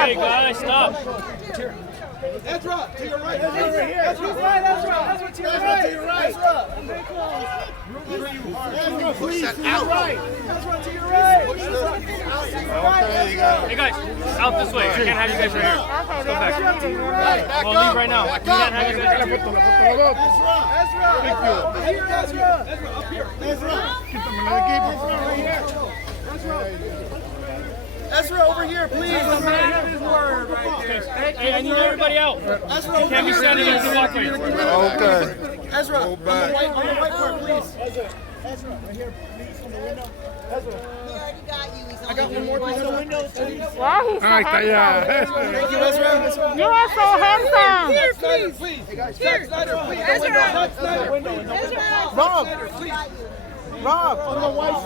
Hey guys, stop. Ezra, to your right. Ezra, over here. Ezra, right, Ezra, to your right. To your right. Ezra, please, to your right. Ezra, to your right. Hey guys, out this way. I can't have you guys right here. Let's go back. To your right. We'll leave right now. We can't have you guys right here. Ezra, here, Ezra. Ezra, up here. Ezra. Ezra, over here, please. His word right there. Hey, I need everybody out. Ezra, You can't be standing in the walkway. Okay. Ezra, on the white part, please. Ezra, right here, please, from the window. Ezra. He already got you. He's I got one more piece of the window. Wow, he's so handsome. Thank you, Ezra. You are so handsome. Here, please. Here, Snyder, please. Ezra. Rob. Rob, on the white.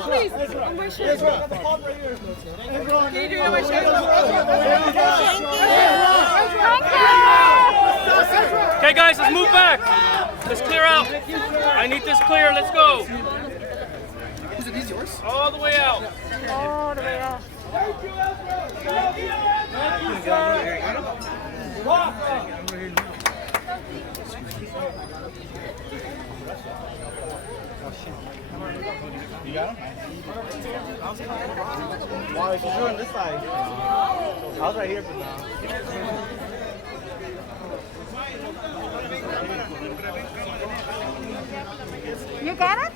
Please. On my shirt. Ezra, got the card right here. Can you do it on my shirt? Okay guys, let's move back. Let's clear out. I need this clear. Let's go. Is it these yours? All the way out. All the way out. You got him? Why is you on this side? I was right here for now. You got it?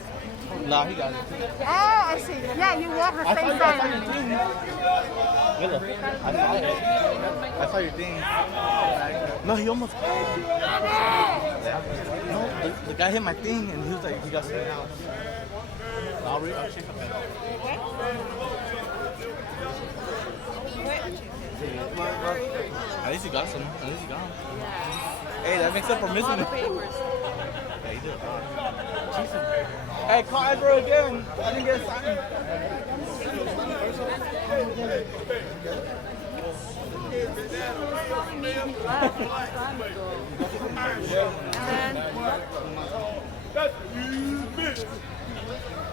Nah, he got it. Oh, I see. Yeah, you walk the same side. Miller, I saw it. I saw your thing. No, he almost. No, the guy hit my thing and he was like, he got sent out. I'll check up that. At least he got some. At least he got him. Hey, that makes up for missing him. Yeah, he did. Hey, call Ezra again. I didn't get a sign.